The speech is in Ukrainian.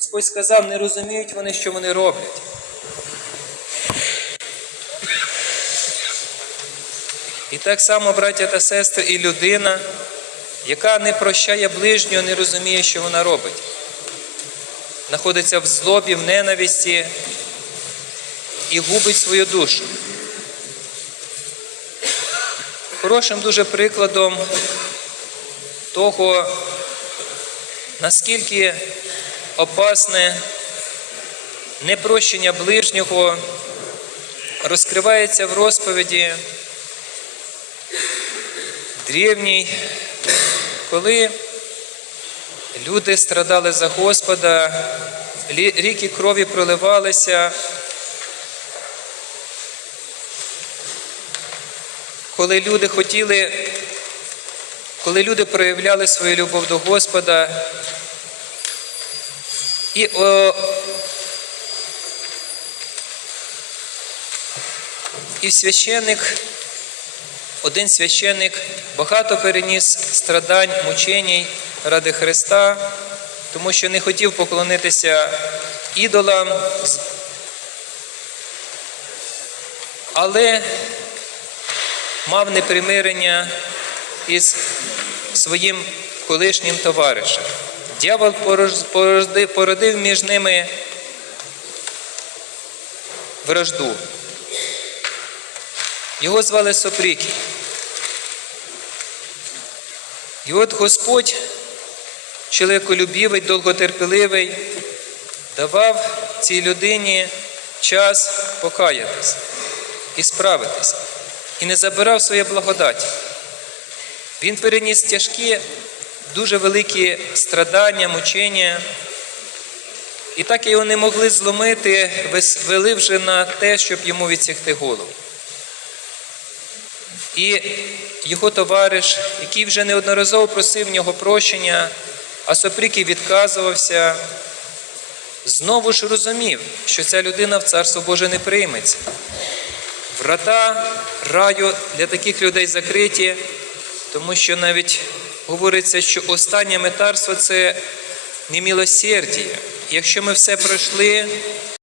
Господь сказав, не розуміють вони, що вони роблять. І так само, браття та сестри, і людина, яка не прощає ближнього, не розуміє, що вона робить. Знаходиться в злобі, в ненависті і губить свою душу. Хорошим дуже прикладом того, наскільки опасне непрощення ближнього розкривається в розповіді древній, коли люди страдали за Господа, ріки крові проливалися, коли люди хотіли, коли люди проявляли свою любов до Господа, і о, і священник, один священник багато переніс страдань, мученій ради Христа, тому що не хотів поклонитися ідолам, але мав непримирення із своїм колишнім товаришем. Дявол породив між ними вражду. Його звали Сопріки. І от Господь, чоловіколюбівий, довготерпеливий, давав цій людині час покаятись і справитись, і не забирав своє благодаті. Він переніс тяжкі, дуже великі страдання, мучення, і так його не могли зломити, вели вже на те, щоб йому відсікти голову. І його товариш, який вже неодноразово просив в нього прощення, а Сопрікій відказувався, знову ж розумів, що ця людина в Царство Боже не прийметься. Врата раю для таких людей закриті, тому що навіть говориться, що останнє метарство це немілосердіє. Якщо ми все пройшли,